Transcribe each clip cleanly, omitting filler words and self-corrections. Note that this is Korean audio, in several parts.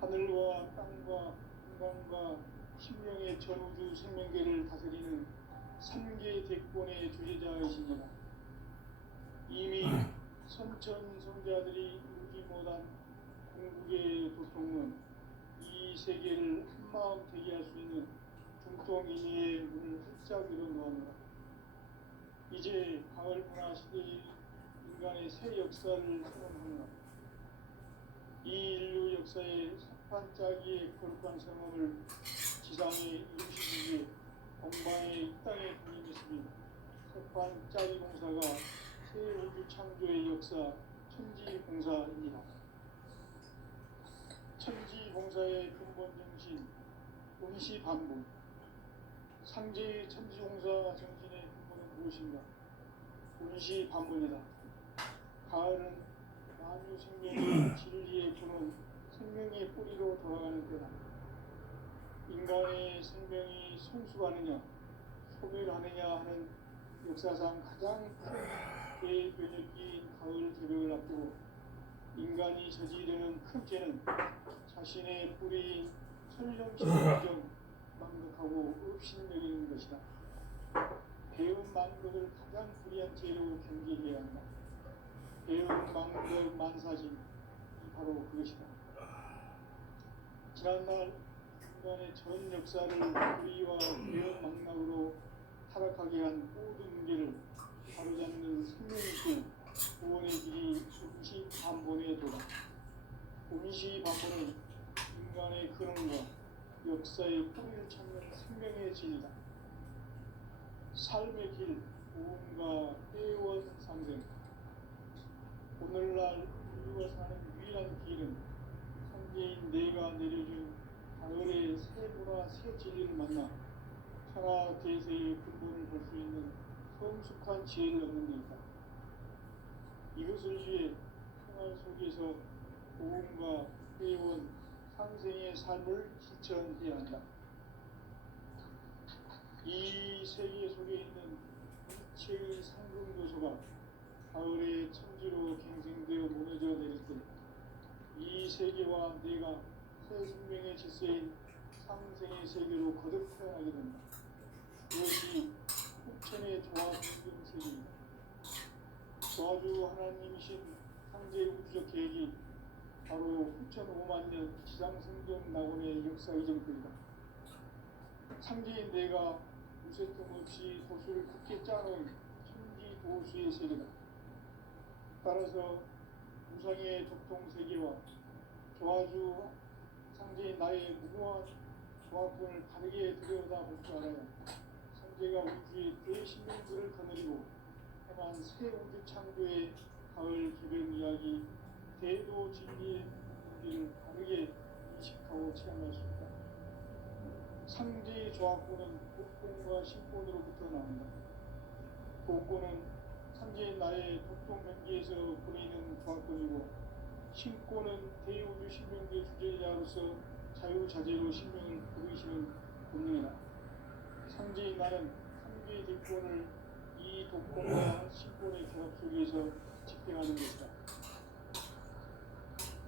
하늘과 땅과 인간과 신명의 전우주 생명계를 다스리는 3개 대권의 주제자이십니다. 이미 선천성자들이 이루지 못한 궁극의 도통은 이 세계를 한마음 되게 할 수 있는 중동인의 문을 활짝 열어놓았노라. 이제 가을 문화 시대의 인간의 새 역사를 선언하노라. 이 인류 역사의 석판짜기의 거룩한 성함을 지상에 이루시기 위해 공방의 이 땅에 군림했으니 석판짜기 공사가 새 우주 창조의 역사 천지공사입니다. 천지공사의 근본 정신 원시반복. 상제의 천지공사 정신의 근본은 무엇인가? 원시반복이다. 가을은 만유 생명의 진리의 근원, 생명의 뿌리로 돌아가는 때다. 인간의 생명이 성숙하느냐, 소멸하느냐 하는 역사상 가장 큰 대변혁기인 가을 개벽을 앞두고 인간이 저지르는 큰 죄는 자신의 뿌리인 설령신경 망극하고 업신여기는 것이다. 배운 망극을 가장 불의한 죄로 경계해야 한다. 배운 망극 만사진, 바로 그것이다. 지난날 인간의 전 역사를 불의와 배운 망락으로 타락하게 한 모든 문제를 바로잡는 생명있고 구원의 길이 원시반본의 도다. 원시반본은 인간의 근원과 역사의 뿌리를 찾는 생명의 진리다. 삶의 길, 구원과 회원 상생. 오늘날 인류가 사는 유일한 길은 상제인 내가 내려준 가을의 새 문화, 새 진리를 만나 천하 대세의 근본을 볼 수 있는 성숙한 지혜를 얻는 것이다. 이것을 위해 평화 속에서 고음과 회원, 상생의 삶을 실천해야 한다. 이 세계 속에 있는 일체의 상승요소가 가을의 천지로 갱생되어 무너져 내릴 때 이 세계와 내가 새 생명의 질서인 상생의 세계로 거듭 태어나게 된다. 그것이 후천의 조화 공동 세계입니다. 조화주 하나님이신 상제 우주적 계획이 바로 후천 5만 년 지상성경 낙원의 역사 이전입니다. 상제인 내가 무쇠 틈 없이 도수를 굳게 짜놓은 천지 도수의 세계다. 따라서 무상의 적통 세계와 조화주 상제인 나의 무궁한 조화권을 바르게 들여다볼 줄 알아야 상제가 우주의 대신명들을 거느리고 행한 새 우주 창조의 가을 개벽 이야기 대도 진리의 무기를 바르게 인식하고 체험할 수 있다. 상제의 조화권은 복권과 신권으로부터 나온다. 복권은 상제인 나의 독동 경계에서 보이는 조화권이고 신권은 대우주 신명계 주제자로서 자유자재로 신명을 부르시는 본능이다. 상제인 나는 3개의 대권을 이 독권과 신권의 결합 속에서 집행하는 것이다.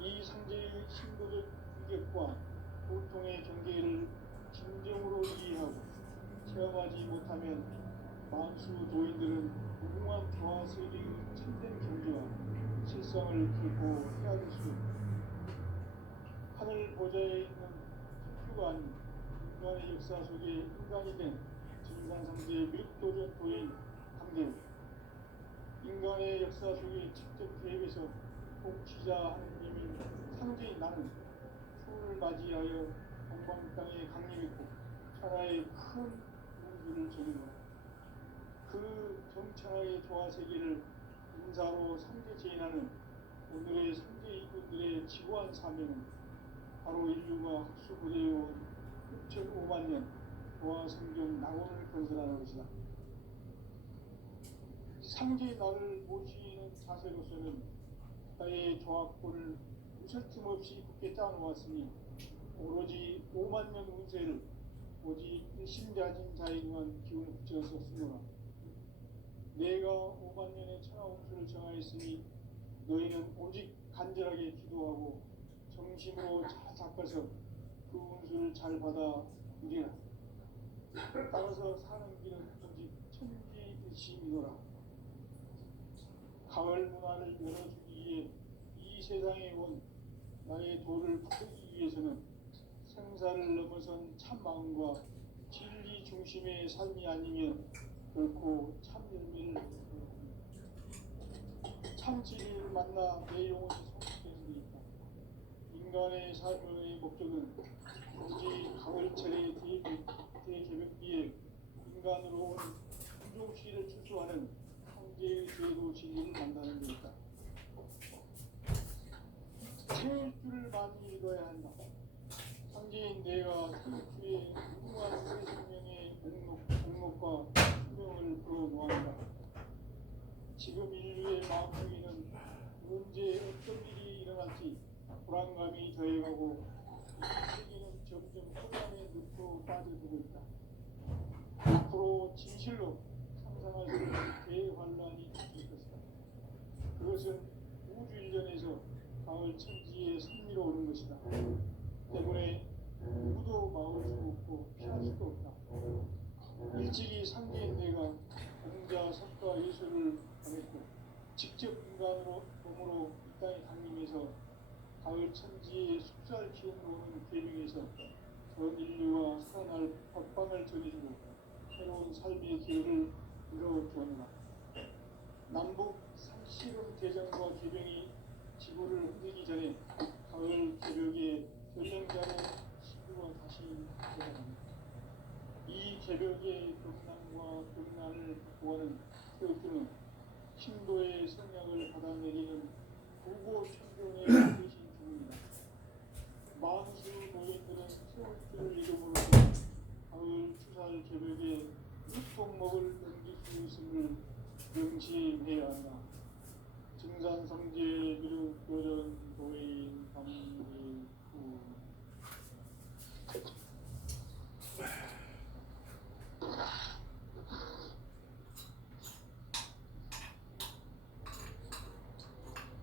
이 상제의 신도적 위격과 고통의 경계를 진정으로 이해하고 체험하지 못하면 만수 도인들은 무궁한 조화 세계의 참된 경지와 실성을 결코 헤아릴 수 있다. 하늘 보좌에 있는 특유가 아닌 인간의 역사 속에 인간이 된 진산상제의 밀도적 도인 강대우. 인간의 역사 속에 직접 개입해서 통치자 하느님인 상제인 나는 추운을 맞이하여 동방 땅에 강림했고 천하의 큰 우주를 정의한다. 그 정천하의 조화 세계를 인사로 상제 제인하는 오늘의 상제 이분들의 지고한 사명은 바로 인류가 학수부대해온 6,5만 년 조화 성경 낙원을 건설하는 것이다. 상제의 나를 모시는 자세로서는 나의 조화권을 무설틈 없이 굳게 짜놓았으니 오로지 5만 년 운세를 오직 일심자진 자에게만 기운을 붙여서 쓰노라. 내가 5만 년의 천하 운수를 정하였으니 너희는 오직 간절하게 기도하고 정심으로 잘 닦아서 그 운수를 잘 받아 누리라. 따라서 사는 길은 오직 천지 뜻이미노라. 가을 문화를 열어주기 위해 이 세상에 온 나의 도를 풀기 위해서는 생사를 넘어선 참 마음과 진리 중심의 삶이 아니면 결코 참 열매를 참 진리를 만나 내 영혼이 성숙되는 데 있다. 인간의 삶의 목적은 오직 가을철의 대개벽비에 인간으로 온 부족시를 추수하는 황제의 제도 진리를 만나는 데 있다. 태일주를 많이 읽어야 한다. 황제인 내가 태일주의 무궁한 새 생명의 목록과 수명을 풀어놓았다. 지금 인류의 마음속에는 언제 어떤 일이 일어날지 불안감이 더해가고 이 세계는 점점 혼란의 늪으로 빠져들고 있다. 앞으로 진실로 상상할 수 없는 대환란이 있을 것이다. 그것은 우주 일전에서 가을 천지에 승리로 오는 것이다. 때문에 누구도 막을 수 없고 피할 수도 없다. 일찍이 상계인 내가 공자, 석가, 예수를 보냈고 직접 인간으로 몸으로 이 땅에 강림해서 가을 천지의 숲살 기운으로 오는 계명에서 전 인류와 살아날 법방을 전해주고 새로운 삶의 기회를 이뤄주었노라. 남북 상시름 대전과 개병이 지구를 흔들기 전에 가을 개벽의 전령자의 시구가 다시 되어갑니다. 이 개벽의 극난과 극난을 극복하는 태극기는 신도의 성약을 받아내리는 부고천경의 대신 중입니다. 만수 노인들은 태극기를 이름으로 가을 추살 개벽에 육통목을 넘길 수 있음을 명심해야 한다. 증산성제 미륵교전 도인 감리후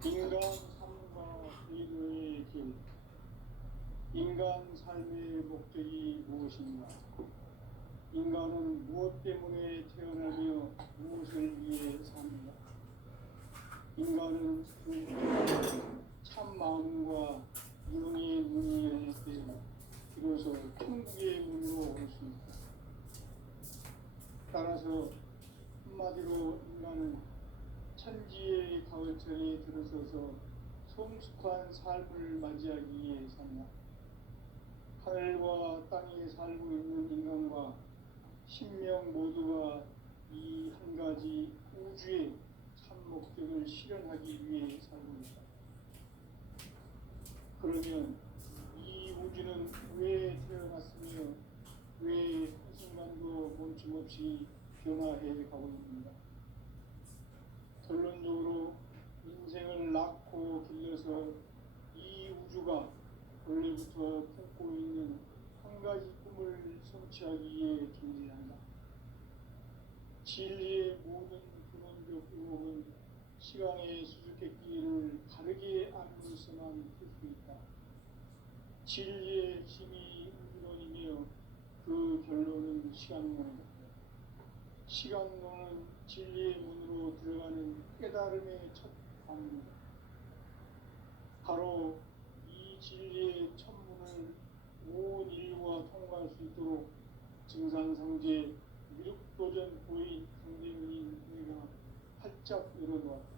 인간 삶과 의의 길. 인간 삶의 목적이 무엇인가? 인간은 무엇 때문에 태어나며 무엇을 위해 삽니까? 인간은 참 마음과 영의 문이 열릴 때 비로소 천국의 문으로 올 수 있다. 따라서 한마디로 인간은 천지의 가을철에 들어서서 성숙한 삶을 맞이하기 위해 산다. 하늘과 땅에 살고 있는 인간과 신명 모두가 이 한 가지 우주의 참 목적을 실현하기 위해 살고 있다. 그러면 이 우주는 왜 태어났으며 왜 한순간도 멈춤없이 변화해 가고 있는가? 결론적으로 인생을 낳고 길러서 이 우주가 원래부터 품고 있는 한 가지 꿈을 성취하기 위해 존재한다. 진리의 모든 근원적 의혹은 시간의 수수께끼를 바르게 알고서만 풀 수 있다. 진리의 힘이 우주론이며 그 결론은 시간론이다. 시간론은 진리의 문으로 들어가는 깨달음의 첫 방문이다. 바로 이 진리의 첫문을 온 인류가 통과할 수 있도록 증산성제 미륵도전 고인 강대문인 내가 활짝 열어놓았다.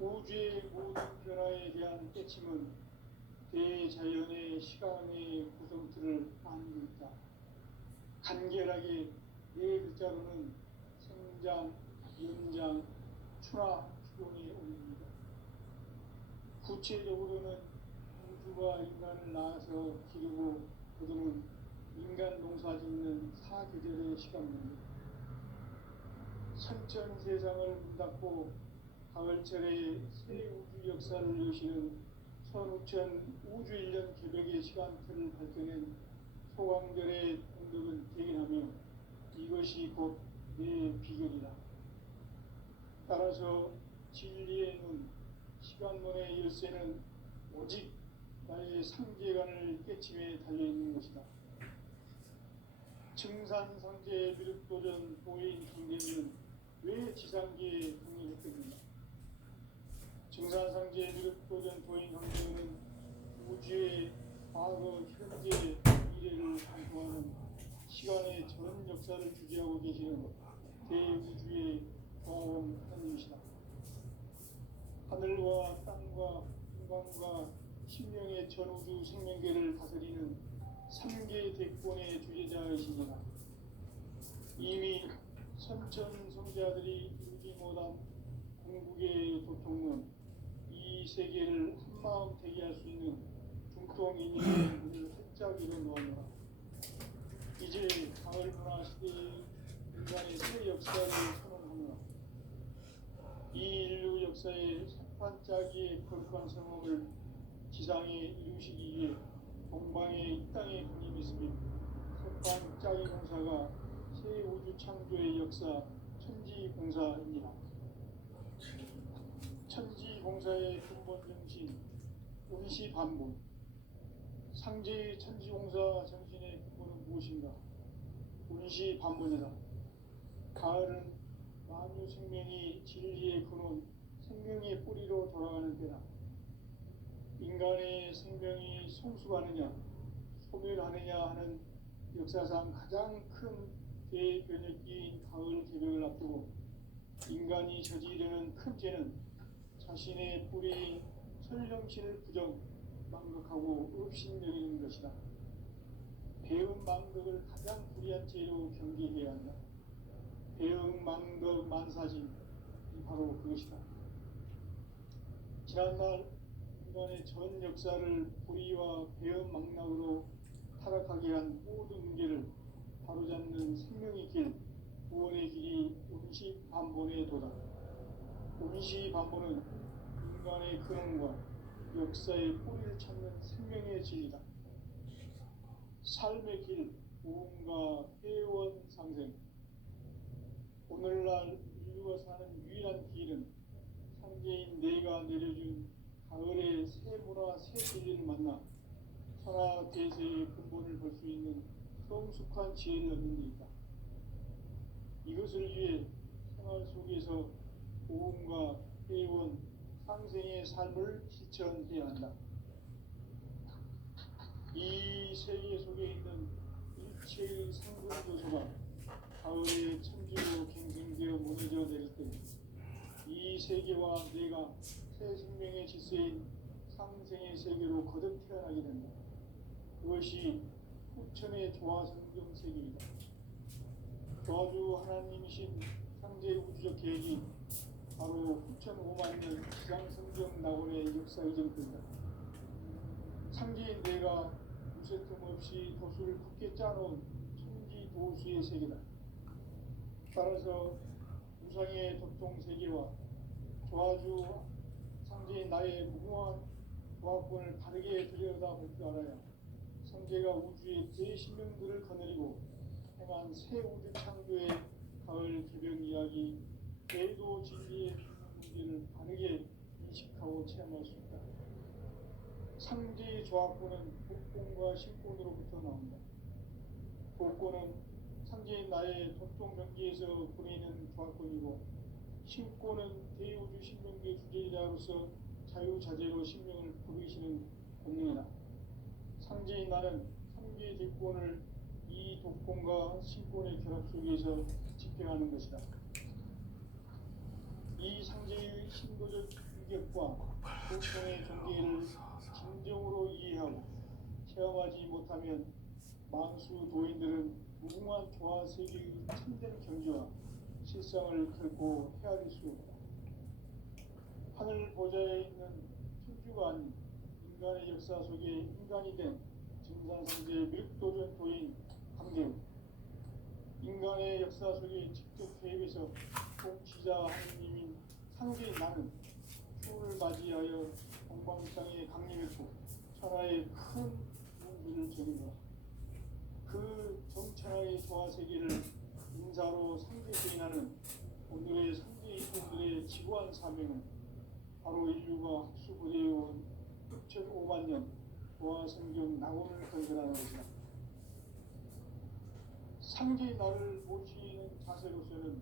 우주의 모든 변화에 대한 깨침은 대자연의 시간의 구성틀을 안고 있다. 간결하게 네 글자로는 생장, 연장, 추나 추동에 올립니다. 구체적으로는 우주가 인간을 낳아서 기르고 거두는 인간 농사 짓는 사계절의 시간입니다. 선천 세상을 문 닫고 가을철에 새 우주 역사를 여시는 선우천 우주 1년 개벽의 시간틀을 밝혀낸 소강절의 공덕은 대견하며 이것이 곧 내 비결이다. 따라서 진리의 눈, 시간론의 열쇠는 오직 나의 상계관을 깨침에 달려있는 것이다. 증산상제 미륵도전 도인 강대는 왜 지상계에 독립했겠는가? 증산상제 미륵도전 도인 강대는 우주의 과거, 현재, 미래를 관통하는 시간의 전 역사를 주재하고 계시는 대우주의 경험 하나님이시다. 하늘과 땅과 인간과 신명의 전우주 생명계를 다스리는 3개 대권의 주제자이시니라. 이미 선천성자들이 이루지 못한 궁극의 도통론, 이 세계를 한마음 되게 할 수 있는 중동인의 문을 활짝 열어놓았노라. 이제 가을 문화 시대의 인간의 새 역사를 선언하노라. 이 인류 역사의 반짝이의 거룩한 성업을 지상에 이루시기 위해 동방의 이 땅에 군림했으며 석방짜기 공사가 새 우주 창조의 역사 천지공사입니다. 천지공사의 근본 정신 운시반본. 상제의 천지공사 정신의 근본은 무엇인가? 운시반본이다. 가을은 만유 생명이 진리의 근원, 생명의 뿌리로 돌아가는 때다. 인간의 생명이 성숙하느냐, 소멸하느냐 하는 역사상 가장 큰 대변혁기인 가을 개벽을 앞두고 인간이 저지르는 큰 죄는 자신의 뿌리인 설령신을 부정, 망극하고 업신여기는 것이다. 배은 망덕을 가장 불의한 죄로 경계해야 한다. 배은 망덕 만사진, 바로 그것이다. 지난날 인간의 전 역사를 불의와 배은 망락으로 타락하게 한 모든 문제를 바로잡는 생명의 길, 구원의 길이 운시반본의 도다. 운시반본은 인간의 근원과 역사의 뿌리를 찾는 생명의 진리다. 삶의 길, 구원과 회원 상생. 오늘날 인류가 사는 유일한 길은 상제인 내가 내려준 가을의 새 문화, 새 진리를 만나 천하 대세의 근본을 볼 수 있는 성숙한 지혜를 얻는 데 있다. 이것을 위해 생활 속에서 고음과 회원, 상생의 삶을 실천해야 한다. 이 세계 속에 있는 일체의 상분 요소가 가을의 천지로 갱생되어 무너져 내릴 때 이 세계와 내가 새 생명의 질서인 상생의 세계로 거듭 태어나게 된다. 그것이 후천의 조화성경 세계이다. 조화주 하나님이신 상제 우주적 계획이 바로 후천 5만 년 지상성경 낙원의 역사 이전입니다. 상제인 내가 무쇠틈 없이 도수를 굳게 짜놓은 천지 도수의 세계다. 따라서 우상의 도통 세계와 조화주 상제인 나의 무궁한 조화권을 바르게 들여다볼 줄 알아야 상제가 우주의 대신명들을 거느리고 행한 새 우주 창조의 가을 개벽 이야기, 대도 진리의 문제를 바르게 인식하고 체험할 수 있다. 상제의 조화권은 복권과 신권으로부터 나온다. 복권은 상제인 나의 도통 경계에서 보내는 조화권이고, 신권은 대우주 신명계 주제자로서 자유자재로 신명을 부르시는 본능이다. 상제인 나는 3개의 대권을 이 독권과 신권의 결합 속에서 집행하는 것이다. 이 상제의 신도적 규격과 독권의 경계를 진정으로 이해하고 체험하지 못하면 만수 도인들은 무궁한 조화 세계의 참된 경지와 실상을 결코 헤아릴 수 없다. 하늘 보좌에 있는 천주가 아닌 인간의 역사 속에 인간이 된 증산상제 미륵도전 도인 강대우, 인간의 역사 속에 직접 개입해서 통치자 하느님인 상제인 나는 추운을 맞이하여 동방 땅에 강림했고 천하의 큰 문주를 적인다. 그 정천하의 조화 세계를 인사로 상제 수행하는 오늘의 상제 이분들의 지구한 사명은 바로 인류가 2005만 년 보아 성경 낙원을 건설하는 것이다. 상제의 나를 모시는 자세로서는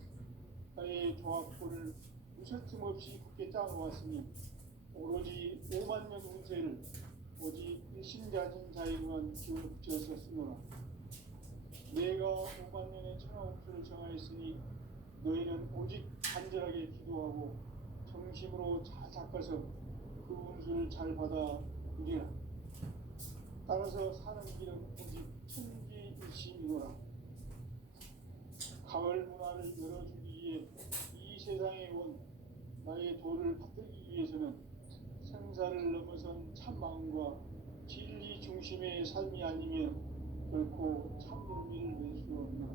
나의 조합부를 무설틈 없이 굳게 짜놓았으니 오로지 5만 년 운세를 오직 일심자진 자에게만 기운을 붙여서 쓰노라. 내가 5만 년의 천하운수를 정하였으니 너희는 오직 간절하게 기도하고 정심으로 잘 닦아서 그 운수를 잘 받아 누리라. 따라서 사는 길은 오직 천지일심이노라. 가을 문화를 열어주기 위해 이 세상에 온 나의 도를 받들기 위해서는 생사를 넘어선 참 마음과 진리 중심의 삶이 아니면 결코 참 의미를 낼 수 없노라.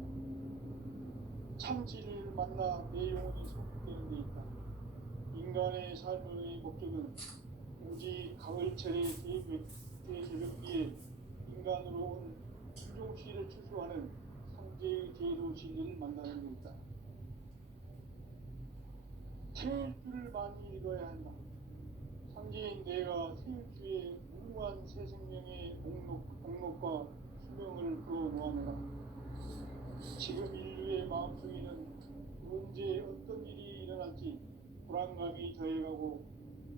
참 진리를 만나 내 영혼이 소극되는 데 있다. 인간의 삶의 목적은 오직 가을철의 대개벽기에 인간으로 온 충종시를 추수하는 상제의 제도 진리를 만나는 데 있다. 태일주를 많이 읽어야 한다. 상제인 내가 태일주의 무궁한 새 생명의 목록과 수명을 그어 놓아내라. 지금 인류의 마음속에는 언제 어떤 일이 일어날지 불안감이 더해가고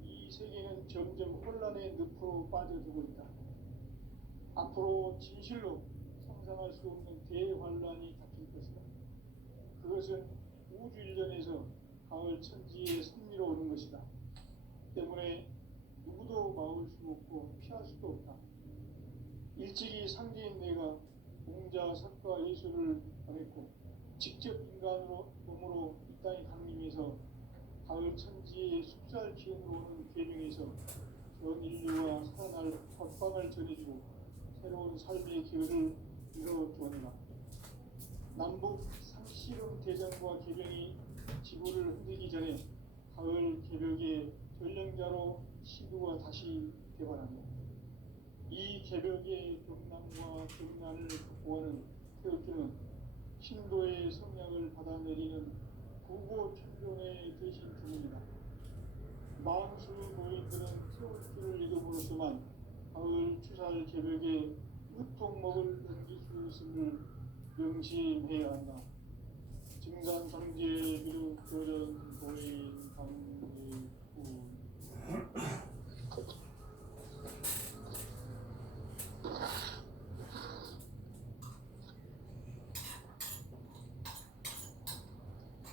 이 세계는 점점 혼란의 늪으로 빠져들고 있다. 앞으로 진실로 상상할 수 없는 대환란이 닥칠 것이다. 그것은 우주 일전에서 가을 천지의 섭리로 오는 것이다. 때문에 누구도 막을 수 없고 피할 수도 없다. 일찍이 상제인 내가 공자, 석가, 예수를 보냈고 직접 인간으로 몸으로 이 땅에 강림해서 가을 천지의 숲살 기운으로 오는 계명에서 전 인류와 살아날 법방을 전해주고 새로운 삶의 기회를 이뤄주었노라. 남북 상씨름 대전과 계명이 지구를 흔들기 전에 가을 개벽의 전령자로 시구가 다시 개발한다. 이 개벽의 경남과 경난을 극복하는 태극주는 신도의 성량을 받아내리는 구고 천종의 대신 주문이다. 망수 노인들은 태극주를 읽음으로써만 가을 추살 개벽의 으통목을 넘길 수 있음을 명심해야 한다. 증산상제 비루 교전 도인 강대구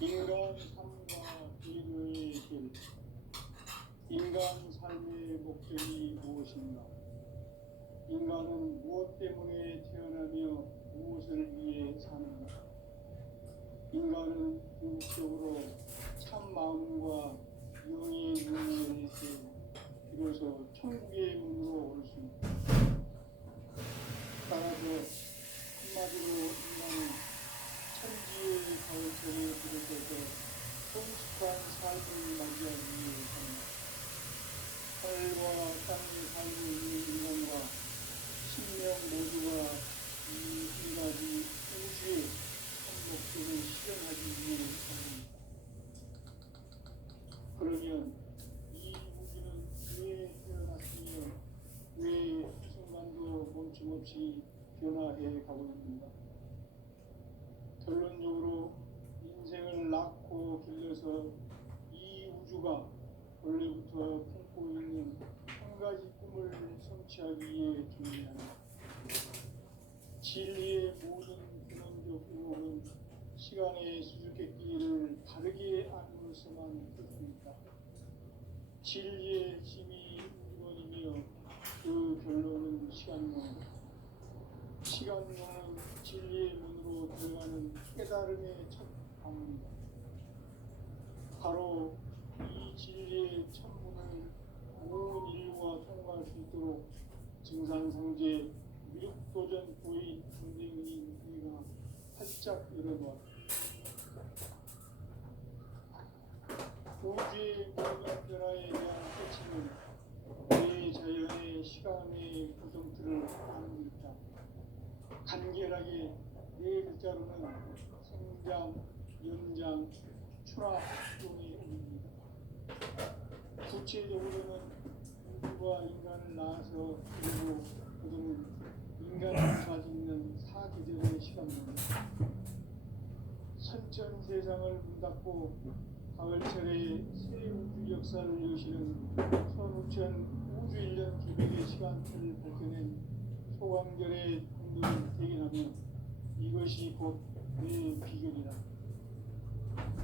인간 삶과 기도의 길. 인간 삶의 목적이 무엇인가? 인간은 무엇 때문에 태어나며 무엇을 위해 사는가? 인간은 궁극적으로 참 마음과 영의 문을 할 때 비로소 천국의 문으로 올 수 있다. 따라서 한마디로 인간은 천지의 가을철에 비롯해서 성숙한 삶을 맞이하기 위해 산다. 하늘과 땅에 살고 있는 인간과 신명 모두가 이 한 가지 우주의 목적을 실현하기 위해 삽니다. 그러면 이 우주는 왜 태어났으며 왜 한순간도 멈춤없이 변화해 가고 있는가? 결론적으로 인생을 낳고 길러서 이 우주가 원래부터 품고 있는 한 가지 꿈을 성취하기 위해 존재한다. 진리의 모든 근원적 의혹은 시간의 수수께끼를 바르게 알므로서만 풀 수 있다. 진리의 핵심이 우주론이며 그 결론은 시간론이다. 시간론은 진리의 문으로 들어가는 깨달음의 첫 방문이다. 바로 이 진리의 천문을 온 인류가 통과할 수 있도록 증산상제 미륵도전 부인 선생의 우리가 활짝 열어놓았다. 우주의 모든 변화에 대한 끝은 대자연의 시간의 구성틀을 아는 있다. 간결하게 네 글자로는 성장, 연장, 추락, 활동의 의미입니다. 구체적으로는 하늘과 인간을 낳아서 그리고 거두는 인간을 가지는 사계절의 시간입니다. 선천 세상을 문 닫고 가을철에 새 우주 역사를 여시는 선우천 우주 1년 기백의 시간표를 밝혀낸 소강절의 공들을 대견하며 이것이 곧 내 비결이다.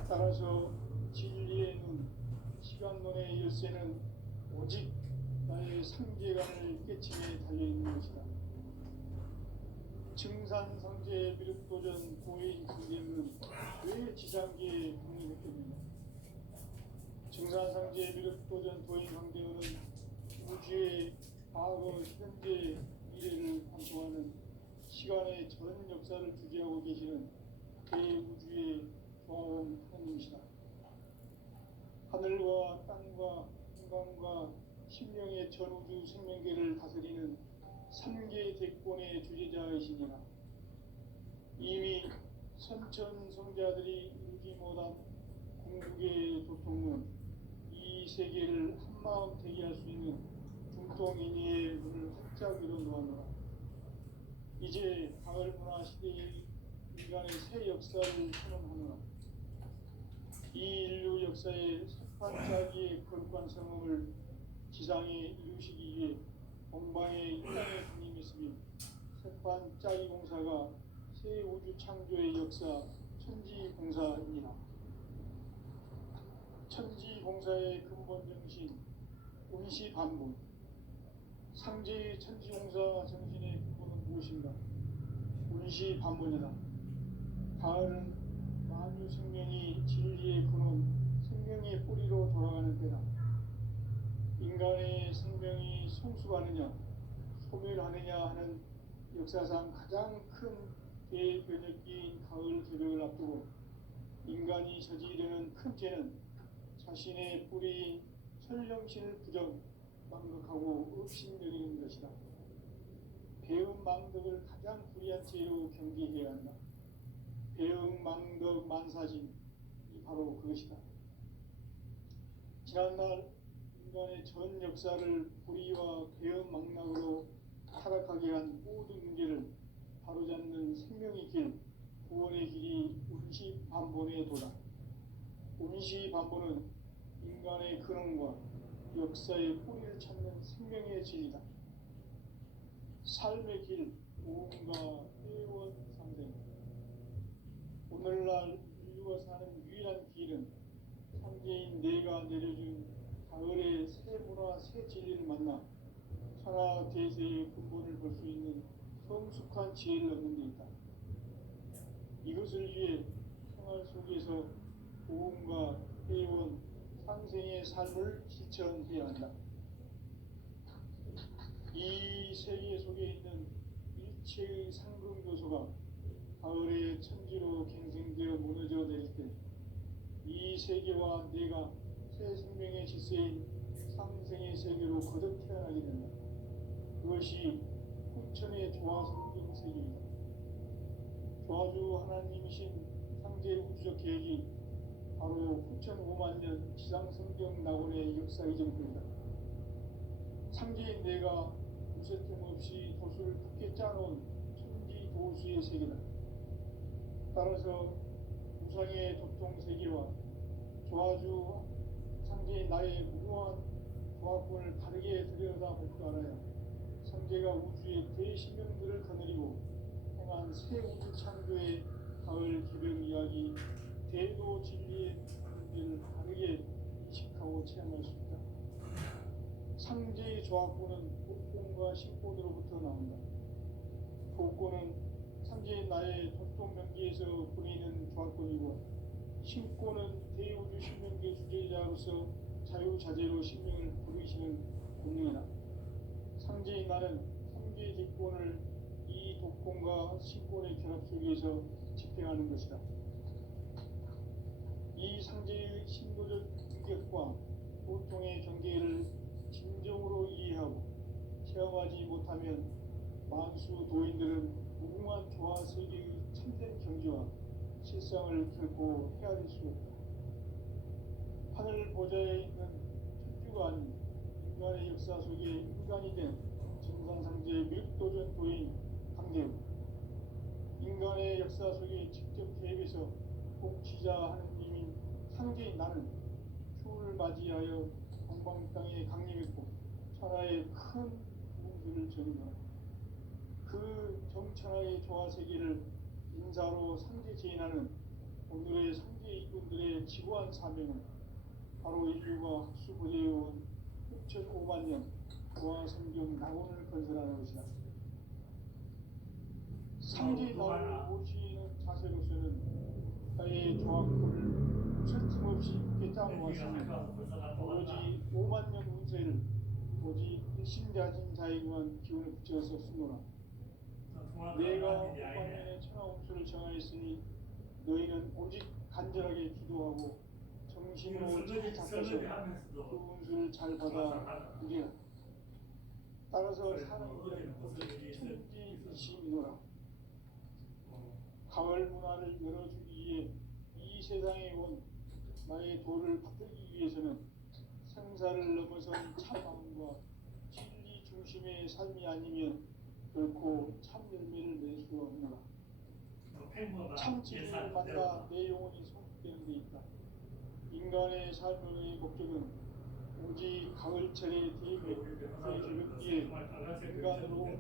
따라서 진리의 눈, 시간론의 열쇠는 오직 나의 상계관을 깨침에 달려있는 것이다. 증산상제 미륵도전 고해인 승제는 왜 지상계에 국립했겠느냐. 증산상제 미륵도전 도인 황대원은 우주의 과거, 현재, 미래를 관통하는 시간의 전 역사를 주재하고 계시는 대우주의 조화원 하나님이시다. 하늘과 땅과 인간과 신명의 전우주 생명계를 다스리는 3개 대권의 주제자이시니라. 이미 선천성자들이 이루지 못한 궁극의 도통은 이 세계를 한마음 되게 할 수 있는 중통인의의 문을 활짝 열어놓았노라. 이제 가을 문화 시대의 인간의 새 역사를 선언하노라. 이 인류 역사의 석판짜기의 거룩한 성음을 지상에 이루시기 위해 공방에 이 땅에 주님이 있으며 석판짜기 공사가 새 우주 창조의 역사 천지공사입니다. 천지공사의 근본 정신 운시반본. 상제의 천지공사 정신의 근본은 무엇인가? 운시반본이다. 가을은 만유 생명이 진리의 근원, 생명의 뿌리로 돌아가는 때다. 인간의 생명이 성숙하느냐, 소멸하느냐 하는 역사상 가장 큰 대변혁기인 가을 개벽을 앞두고 인간이 저지르는 큰 죄는 자신의 뿌리인 설령신을 부정, 망극하고 업신여기는 것이다. 배움 망덕을 가장 불의한 죄로 경계해야 한다. 배움 망덕 만사진이 바로 그것이다. 지난날 인간의 전 역사를 불의와 배움 망락으로 타락하게 한 모든 문제를 바로잡는 생명의 길, 구원의 길이 운시반본의 도다. 운시반본은 인간의 근원과 역사의 뿌리를 찾는 생명의 진리다. 삶의 길, 오음과 회원 상생. 오늘날 인류가 사는 유일한 길은 상제인 내가 내려준 가을의 새 문화, 새 진리를 만나 천하 대세의 근본을 볼 수 있는 성숙한 지혜를 얻는 데 있다. 이것을 위해 생활 속에서 오음과 회원, 상생의 삶을 실천해야 한다. 이 세계 속에 있는 일체의 상금교소가 가을의 천지로 갱생되어 무너져 내릴 때 이 세계와 내가 새 생명의 질서인 상생의 세계로 거듭 태어나게 된다. 그것이 후천의 조화성경 세계이다. 조화주 하나님이신 상제 우주적 계획이 바로 후천 5만 년 지상성경 낙원의 역사 이정표이다. 상제인 내가 무쇠틈 없이 도수를 굳게 짜놓은 천지 도수의 세계다. 따라서 우상의 도통 세계와 조화주 상제인 나의 무궁한 조화권을 바르게 들여다볼 줄 알아야 상제가 우주의 대신명들을 거느리고 행한 새 우주 창조의 가을 기별 이야기 대도 진리의 문제를 바르게 인식하고 체험할 수 있다. 상제의 조화권은 복권과 신권으로부터 나온다. 복권은 상제인 나의 도통 명기에서 보내는 조화권이고 신권은 대우주 신명계 주제자로서 자유자재로 신명을 부르시는 본능이다. 상제인 나는 3개 기권을 이 독권과 신권의 결합 속에서 집행하는 것이다. 이 상제의 신도적 인격과 보통의 경계를 진정으로 이해하고 체험하지 못하면 만수 도인들은 무궁한 조화 세계의 참된 경지와 실상을 결코 헤아릴 수 없다. 하늘 보좌에 있는 천주가 아닌 인간의 역사 속에 인간이 된 증산상제의 멸도전도인 강대우, 인간의 역사 속에 직접 개입해서 복지자 하느님인 상제인 나는 추후를 맞이하여 동방 땅에 강림했고 천하의 큰 우주를 전이하고 그 정천하의 조화세계를 인사로 상제제인하는 오늘의 상제 이군들의 지구한 사명은 바로 인류가 학수부대해온 6,500만 년 조화성경 낙원을 건설하는 것이다. 상제 나를 모시는 자세로서는 나의 조합을 틀림없이 깨달아왔으니 오로지 5만 년 운세를 오직 일심자진 자에게만 기운을 붙여서 쓰노라. 내가 5만 년의 천하운수를 정하였으니 너희는 오직 간절하게 기도하고 정신으로 책을 잡아서 그 운수를 잘 받아 누리라. 따라서 사람들은 천지이심이노라. 가을 문화를 열어주기 위해 이 세상에 온 나의 도를 받들기 위해서는 생사를 넘어선 참마음과 진리 중심의 삶이 아니면 결코 참 열매를 낼 수 없노라. 참 진리를 만나 내 영혼이 성숙되는 데 있다. 인간의 삶의 목적은 오직 가을철의 대백기에 인간으로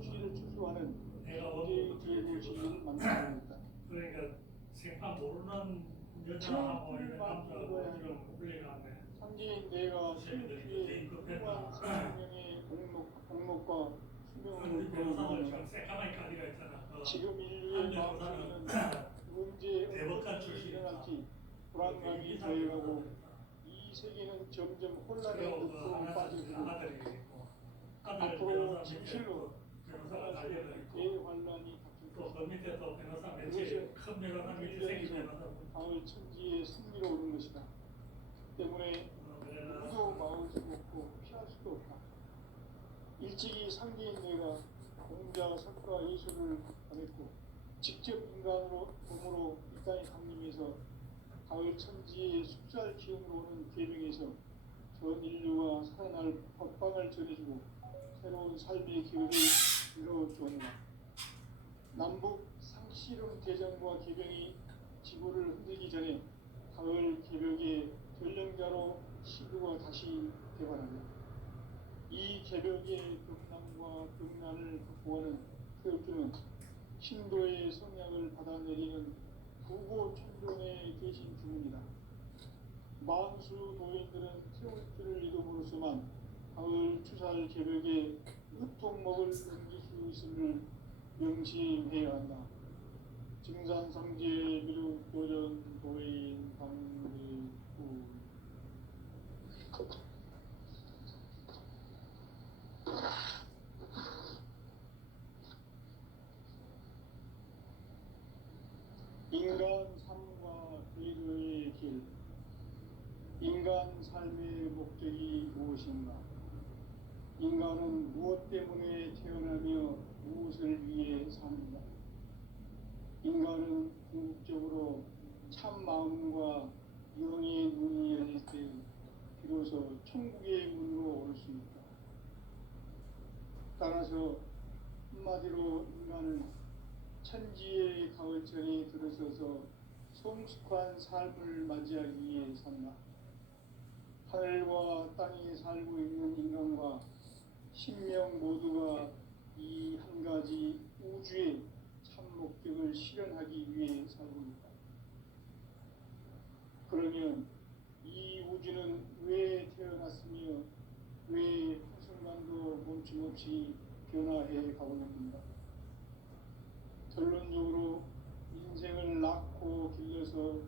虚를 추수하는 존재의 제도시를 만들고 있다. 그러니까 생판 모르는 여자하고 남자하고 이런 분리가 상제인 내가 수요일에 후한 생명의 공목과 수명을 보여주는 지금 인류의 마음속에는 언제 어떤 일이 일어날지 불안감이 더해가고 이 세계는 점점 혼란의 늪으로 빠지고 앞으로 진실로 대환란이 닥칠 것이다. 그것은 인류에서 가을 천지의 승리로 오는 것이다. 때문에 누구도 막을 수 없고 피할 수도 없다. 일찍이 상제인 내가 공자, 석가, 예수를 보냈고 직접 인간으로 몸으로 이 땅에 강림해서 가을 천지의 숫살 기운으로 오는 계명에서 전 인류가 살아날 법방을 전해주고 새로운 삶의 기회를 이루어주었노라. 남북 상씨름 대전과 개병이 지구를 흔들기 전에 가을 개벽의 전령자로 시구가 다시 개발하며 이 개벽의 극남과 극난을 극복하는 태엽주는 신도의 성약을 받아내리는 부고 천존에 계신 주문이다. 만수 도인들은 태울주를 이름으로서만 가을 추살 개벽의 으통목을 넘길 수 있음을 명심해야 한다. 증산상제 미륵 도전 도인 강대구 인간 삶과 기도의 길. 인간 삶의 목적이 무엇인가? 인간은 무엇 때문에 태어나며 무엇을 위해 사는가? 인간은 궁극적으로 참 마음과 영의 문이 열릴 때 비로소 천국의 문으로 올 수 있다. 따라서 한마디로 인간은 천지의 가을철에 들어서서 성숙한 삶을 맞이하기 위해 산다. 하늘과 땅에 살고 있는 인간과 신명 모두가 이 한 가지 우주의 참 목적을 실현하기 위해 살고 있다. 그러면 이 우주는 왜 태어났으며 왜 한순간도 멈춤없이 변화해 가고 있는가? 결론적으로 인생을 낳고 길러서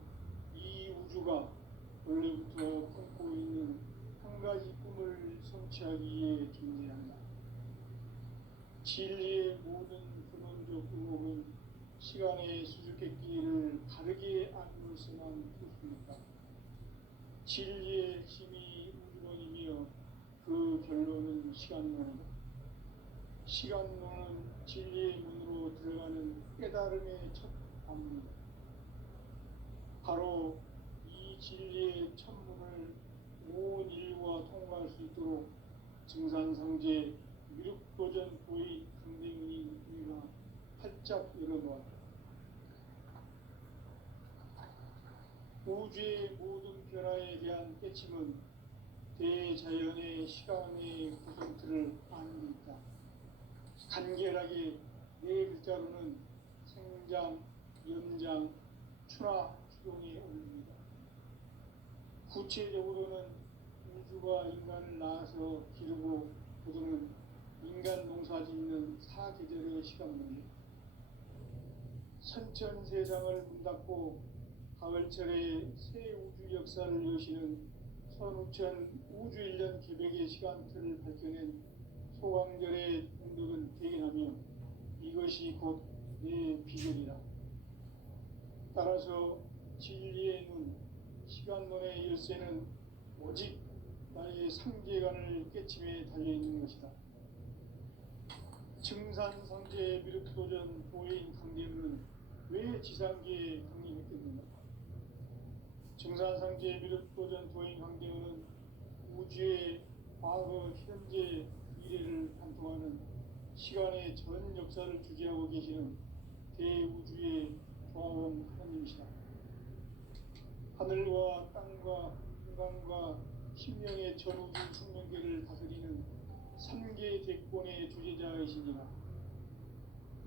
이 우주가 원래부터 품고 있는 한 가지 꿈을 성취하기 위해 존재한다. 진리의 모든 근원적 의목은 시간의 수수께끼를 바르게 알고서만 풀습니다. 진리의 핵심이 우주론이며 그 결론은 시간론이다. 시간론은 진리의 문으로 들어가는 깨달음의 첫 방문이다. 바로 이 진리의 첫 문을 온 인류가 통과할 수 있도록 증산상제 미륵도전 도의 강대문이 우리가 활짝 열어놓았다. 우주의 모든 변화에 대한 깨침은 대자연의 시간의 구성틀을 아는 데 있다. 간결하게 네 글자로는 생장, 연장, 추나 추동이 어울립니다. 구체적으로는 우주가 인간을 낳아서 기르고 거두는 인간 농사 짓는 사계절의 시간입니다. 선천세상을 문 닫고 가을철에 새 우주 역사를 여시는 선우천 우주일년 기백의 시간틀을 밝혀낸 소강절의 운덕은 대견하며 이것이 곧 내 비결이라. 따라서 진리의 눈, 시간론의 열쇠는 오직 나의 상계관을 깨침에 달려있는 것이다. 증산상제 미륵도전 도인 강대문은 왜 지상계에 강림했겠는가? 증산상제 미륵도전 도인 강대문은 우주의 과거, 현재, 미래를 관통하는 시간의 전 역사를 주재하고 계시는 대우주의 조화원 하나님이시다. 하늘과 땅과 인간과 신명의 전우주 생명계를 다스리는 삼계 대권의 주제자이시니라.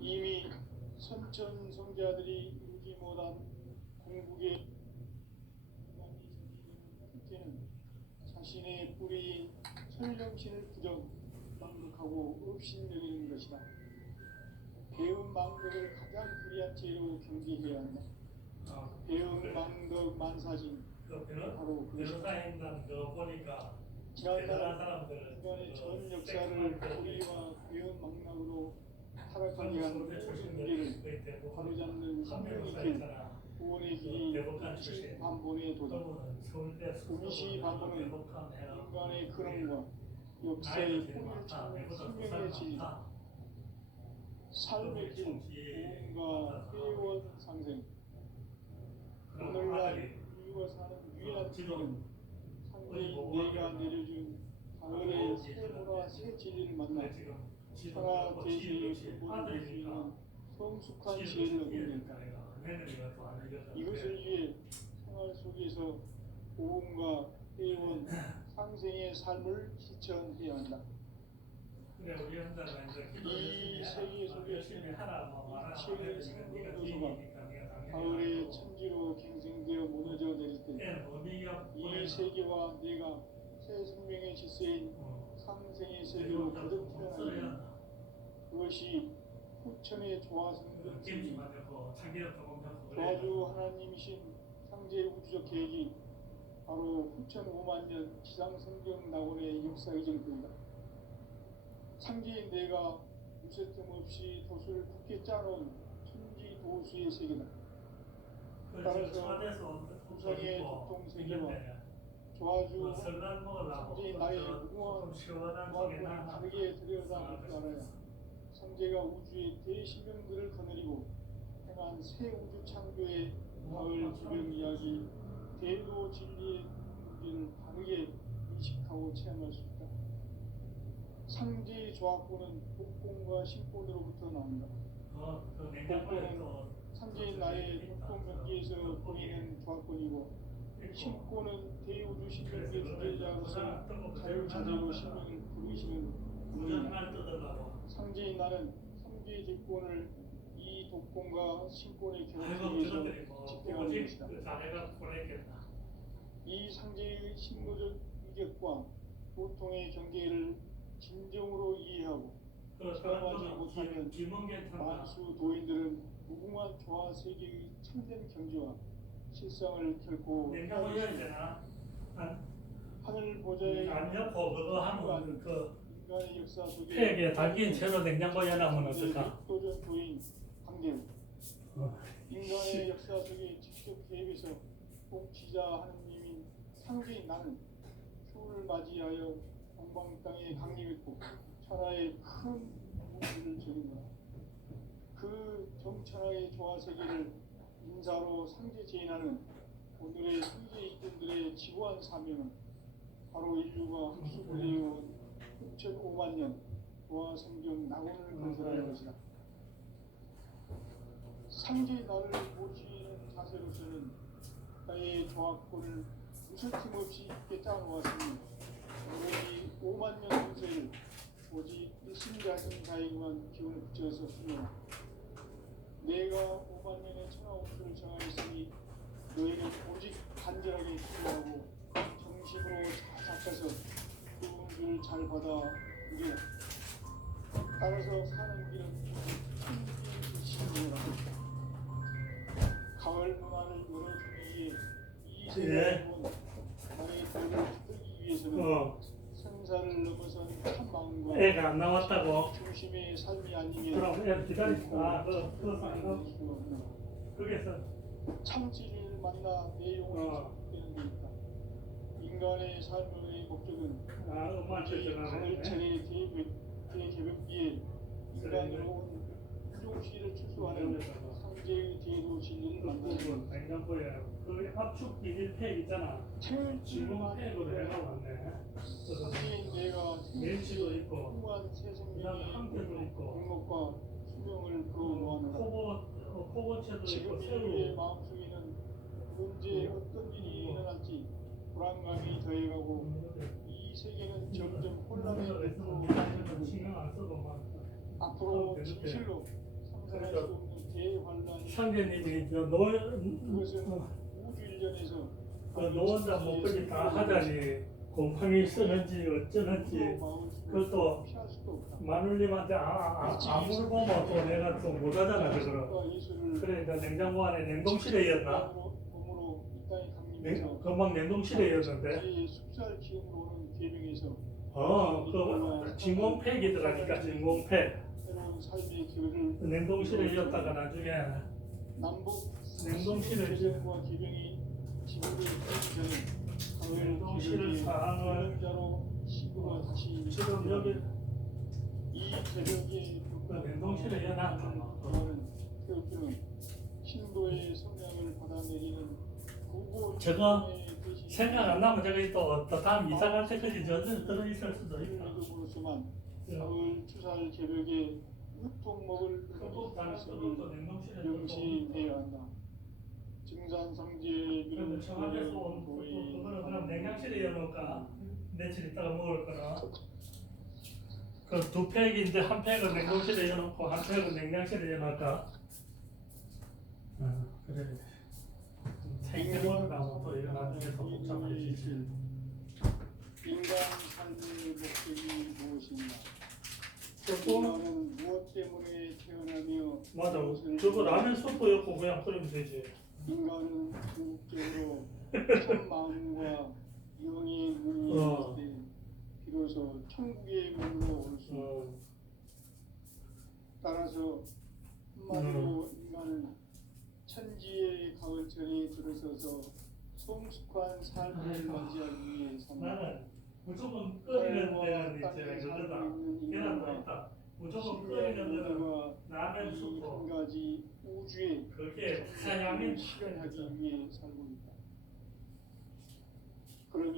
이미 선천 성자들이 이루지 못한 궁극의 끝에는 자신의 뿌리인 천령신을 부정 망극하고 업신여기는 것이다. 배운 망덕을 가장 불리한 죄로 경계해야 한다. 배운 망덕 만사진 바로 그것이다. 변호사인단 그 보니까 지난날 인간의 전 역사를 우리와 배운 망락으로 타락하게 한 모든 문제를 바로잡는 생명의 길, 구원의 길이 음시 반본의 도다. 음시 반본은 인간의 근원과 역사의 뿌리를 찾는 생명의 진리다. 삶의 길, 구원과 회원 상생. 오늘날 인류가 사는 유일한 길은 상대인 내가 내려준 가을의 새 문화 새 진리를 만나 천하 대세의 근본을 볼 수 있는 성숙한 지혜를 얻는다. 이것을 위해 생활 속에서 고음과 회원 상생의 삶을 실천해야 한다. 이 세계 속에 일체의 생명 요소가 가을의 천지로 갱생되어 무너져 내릴 때 이 세계와 내가 새 생명의 질서인 상생의 세계로 거듭 태어나는 그것이 후천의 조화성을 조화주 하나님이신 상제 우주적 계획이 바로 후천 5만 년 지상성경 낙원의 역사의 정도이다. 상제인 내가 무쇠뜸 없이 돛을 굳게 짜놓은 천지 도수의 세계다. 따라서 우상의 독동세계와 조화주 상제인 나의 무궁한 조화권을 다르게 들여다볼 줄 알아야 상제가 우주의 대신명들을 거느리고 행한 새 우주 창조의 가을 기병 이야기, 대도 진리의 문제를 다르게 인식하고 체험할 수 있다. 상제의 조화권은 복권과 신권으로부터 나온다. 복권은 상제인 나의 복권 경기에서 보이는 조화권이고, 신권은 대우주 신명의 주제자로서 자유자재로 신명을 부르시는 분이다. 상제인 나는 상제의 직권을 이 독권과 신권의 결합 속에서 집행하는 것이다. 이 상제의 신도적 위격과 고통의 경계를 진정으로 이해하고 체험하지 못하면 만수 도인들은 무궁한 조화 세계의 참된 경지와 실상을 결코 하늘 보좌의 인간의 역사 속에 폐에 닦인 채로 냉장고에 넣으면 어떨까? 도전 도인 강대우 인간의 역사 속에 직접 개입해서 복지자 하느님인 상제인 나는 추를 맞이하여 동방 땅에 강림했고 천하의 큰 우주를 저린다. 그 정천하의 조화 세계를 인사로 상제 제인하는 오늘의 상제 이꾼들의 지구한 사명은 바로 인류가 흡수되어온 6,500만 년 보아 성경 낙원을 건설하는 것이다. 상제의 나를 모시는 자세로서는 나의 조합권을 무슨 틈없이 있게 짜놓았으니 오로지 5만 년 운세를 오직 일심자신 자에게만 기운을 붙여서 쓰노라. 내가 5만 년의 천하운수를 정하였으니 너희는 오직 간절하게 신뢰하고 정식으로 착착해서 그 운수를 잘 받아 누리라. 따라서 사는 길은 신뢰라. 가을 문화를 열어주기 위해 이 세상에 온 나의 덕을 풀기 위해서는 생사를 넘어선 참 마음과 애가 안 나왔다고. 중심의 삶이 아니면 그럼 애 기다리다. 거기서 참지를 만나 내 영혼이 축복되는 데 있다. 인간의 삶의 목적은 엄마한테 전화를 가을철의 대개벽기에 인간으로 온 유종시를 추수하는 상제의 제도 진리를 만나는 냉장고에 그 압축 비닐팩 있잖아. 진공팩으로 해가왔네. 상제인 내가 멸치도 있고, 풍부한 새 그다음에 생명의 황태도 있고, 행복과 수명을 그어놓아노라. 코고체도 있고, 지금 인류의 새우. 마음속에는 언제 어떤 일이 일어날지 불안감이 더해가고 이 세계는 점점 혼란의 끝으로 가고 신경 안 써도 막. 앞으로 진실로 상상할 수 없는 대환란이 상제님이 그것은 우주 일련에서 노원자 목걸이 다 하자니 곰팡이 쓰는지 어쩌는지 그것도 피할 수도 없다. 마눌님한테 아무를 보면 또 내가 또 못하잖아 그거를. 그러니까 냉장고 안에 냉동실에였나? 몸으로 이 땅에 강림해서 금방 냉동실에였는데 이 숫살 기업으로는 개명해서 그 진공팩이더라니까 진공팩 새로운 삶의 길을 냉동실에였다가 나중에 남북 냉동실에 개정과 개명이 지구를 전에 냉동실 상황을 자로 시구가 다시 지금 여기 이 개벽의 냉동실에 해놨다. 태우기는 신도의 성향을 받아내리는 구보 저거 생각 안 나면 저기 또 다음 이사 갈 때까지 저는 들어있을 수도 있다. 이름으로서만 가을 추살 개벽의 유통목을 그것도 다른 것도 냉동실에 명시해야 한다. 증산상제의 그런데 청와대에서 온 그거는 그럼 냉장실에 넣어놓을까? 며칠 있다가 먹을 거나 그 두 팩인데 한 팩은 냉동실에 넣어놓고 한 팩은 냉장실에 넣어놓을까? 그래 생계모르라고 또 이거 나중에 더 복잡해지지. 인간 삶의 목적이 무엇인가? 또 인간은 무엇 때문에 태어나며 맞아 무엇을 저거 라면 수프였고 그냥 끓이면 되지. 인간은 궁극적으로 참 마음과 영의 문이 열릴 때 비로소 천국의 문으로 올 수. 따라서 한마디로 인간은 천지의 가을철에 들어서서 성숙한 삶을 맞이하기 위해 산다. 나는 무조건 끓이는 데는 이제 그거다. 계란도 있다. 무조건 끓이는 데는 라면 수프. 한 가지 우주의 그게 사양이 실현하기 위해 살고 있다. 그러면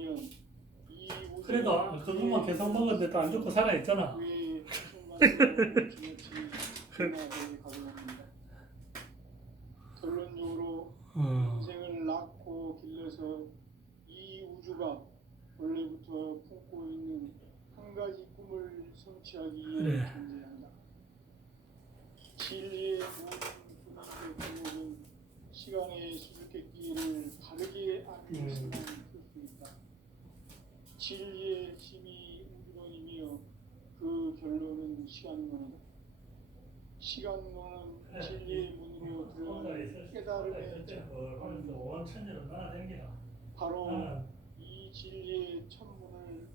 이 우주 그래도 그것만 계속 먹었는데 또 안 죽고 살아 있잖아. 왜 순간적으로 중요치 변화해 가고 합니다. 결론적으로 인생을 낳고 길러서 이 우주가 원래부터 품고 있는 한 가지 꿈을 성취하기 위해 그래. 존재한다. 진리의 모든 분위기의 구멍은 시간의 수수께끼를 바르게 아는 것만 풀수 있다. 진리의 힘이 우주론이며 그 결론은 시간론이다. 시간론은 진리의 문으로 들어가는 깨달음의 원천지로 날아다니라. 바로 이 진리의 천문을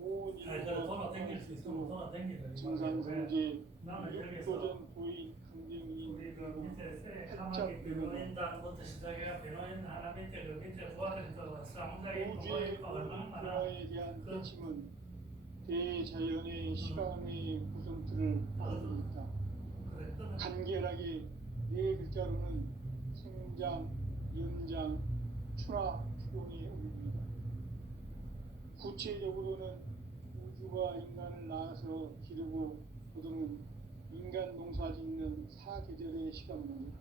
온 돌아 다닐 수 있으면 돌아 다니라. 증산상제 나는 여기서 육도전 부인 강등이 우리 그 밑에 세 사막의 변호인단부터 시작해 변호인 하나 밑에 그 밑에 부하들에서 사무장이 우주의 그거 얼마나 변화에 대한 깨침은 대자연의 시간의 구성틀을 가지고 있다. 간결하게 네 글자로는 생장, 연장, 추나, 추동의 의미입니다. 구체적으로는 우주가 인간을 낳아서 기르고 거두는 인간 농사 짓는 사계절의 시간입니다.